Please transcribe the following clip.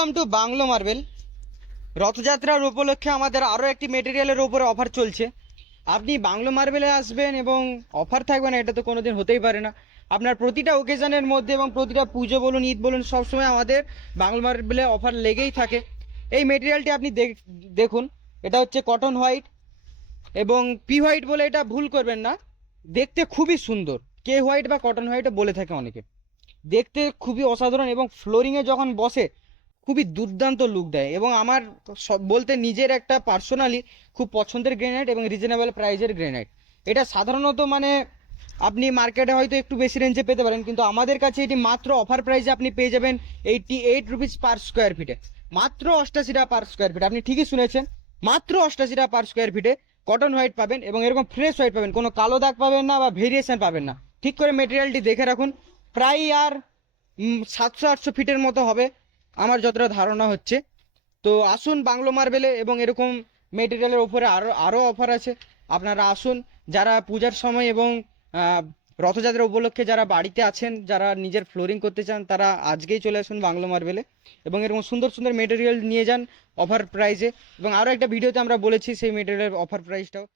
Welcome to bungalow marble. রথযাত্রার উপলক্ষে আমাদের আরও একটি মেটেরিয়ালের উপরে অফার চলছে। আপনি বাংলো মার্বেলে আসবেন এবং অফার থাকবে না এটা তো কোনোদিন হতেই পারে না। আপনার প্রতিটা ওকেশনের মধ্যে এবং প্রতিটা পুজো বলুন, ঈদ বলুন, সবসময় আমাদের বাংলো মার্বেলে অফার লেগেই থাকে। এই মেটেরিয়ালটি আপনি দেখুন, এটা হচ্ছে কটন হোয়াইট এবং পি হোয়াইট বলে এটা ভুল করবেন না। দেখতে খুবই সুন্দর, কে হোয়াইট বা কটন হোয়াইটও বলে থাকে অনেকে। দেখতে খুবই অসাধারণ এবং ফ্লোরিংয়ে যখন বসে খুবই দুর্দান্ত লুক দেয়। এবং আমার সব বলতে নিজের একটা পার্সোনালি খুব পছন্দের গ্রেনাইট এবং রিজনেবল প্রাইজের গ্রেনাইট। এটা সাধারণত মানে আপনি মার্কেটে হয়তো একটু বেশি রেঞ্জে পেতে পারেন, কিন্তু আমাদের কাছে এটি মাত্র অফার প্রাইসে আপনি পেয়ে যাবেন 88 রুপিস পার স্কোয়ার ফিটে। মাত্র 88 টাকা পার স্কোয়ার ফিট, আপনি ঠিকই শুনেছেন, মাত্র 88 টাকা পার স্কোয়ার ফিটে কটন হোয়াইট পাবেন এবং এরকম ফ্রেশ হোয়াইট পাবেন, কোনো কালো দাগ পাবেন না বা ভেরিয়েশন পাবেন না। ঠিক করে মেটেরিয়ালটি দেখে রাখুন, প্রায় আর 700-800 ফিটের মতো হবে আমার যতটা ধারণা হচ্ছে। তো আসুন বাংলো মার্বেলে, এবং এরকম মেটেরিয়ালের উপরে আরও আরও অফার আছে। আপনারা আসুন, যারা পূজার সময় এবং রথযাত্রা উপলক্ষে যারা বাড়িতে আছেন, যারা নিজের ফ্লোরিং করতে চান, তারা আজকেই চলে আসুন বাংলো মার্বেলে এবং এরকম সুন্দর সুন্দর মেটেরিয়াল নিয়ে যান অফার প্রাইসে। এবং আরও একটা ভিডিওতে আমরা বলেছি সেই মেটেরিয়ালের অফার প্রাইসটাও।